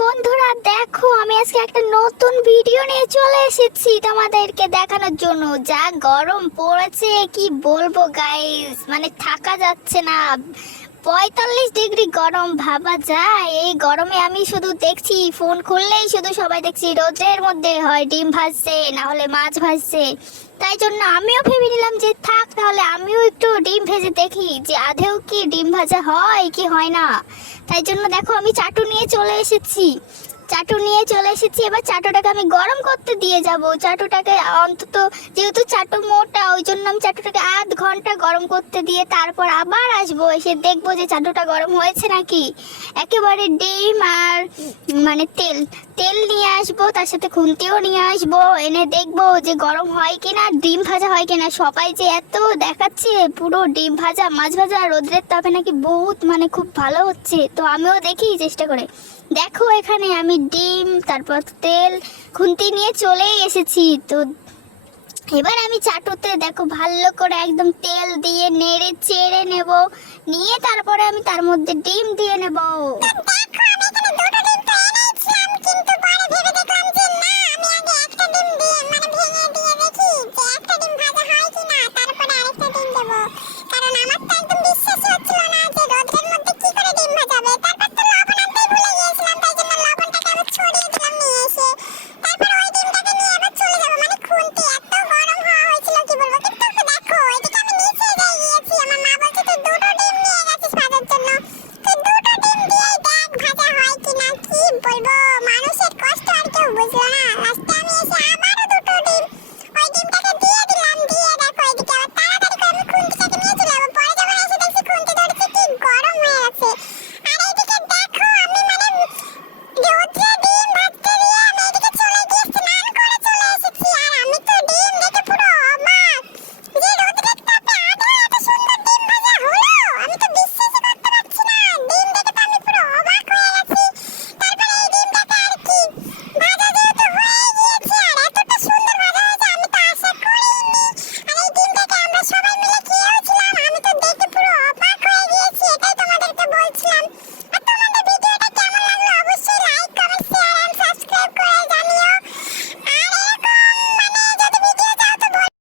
বন্ধুরা দেখো আমি আজকে একটা নতুন ভিডিও নিয়ে চলে এসেছি তোমাদেরকে দেখানোর জন্য। যা গরম পড়েছে কি বলবো গাইস, মানে থাকা যাচ্ছে না। 45 ডিগ্রি গরম, ভাবা যায়? এই গরমে আমি শুধু দেখছি, ফোন খুললেই শুধু সবাই দেখছি রোদের মধ্যে হয় ডিম ভাজছে, না হলে মাছ ভাজছে। তাই জন্য আমিও ভেবে নিলাম যে থাক তাহলে আমিও একটু ডিম ভেজে দেখি যে আদেও কি ডিম ভাজা হয় কি হয় না। তাই জন্য দেখো আমি চাটু নিয়ে চলে এসেছি। এবার চাটুটাকে আমি গরম করতে দিয়ে যাব। চাটুটাকে অন্তত, যেহেতু চাটু মোটা, ওই জন্য আমি চাটুটাকে আধ ঘন্টা গরম করতে দিয়ে তারপর আবার আসবো, এসে দেখবো যে চাটুটা গরম হয়েছে নাকি। একেবারে ডিম আর মানে তেল তেল নিয়ে আসবো, তার সাথে খুন্তিও নিয়ে আসবো, এনে দেখবো যে গরম হয় কিনা, ডিম ভাজা হয় কিনা। সবাই যে এত দেখাচ্ছে পুরো ডিম ভাজা মাছ ভাজা রোদ্রের তাপে নাকি বহুত মানে খুব ভালো হচ্ছে, তো আমিও দেখি চেষ্টা করে। দেখো এখানে আমি ডিম তারপর তেল খুন্তি নিয়ে চলে এসেছি। তো এবার আমি চাটুতে দেখো ভালো করে একদম তেল দিয়ে নেড়ে চেড়ে নেব, নিয়ে তারপরে আমি তার মধ্যে ডিম দিয়ে নেব। দেখো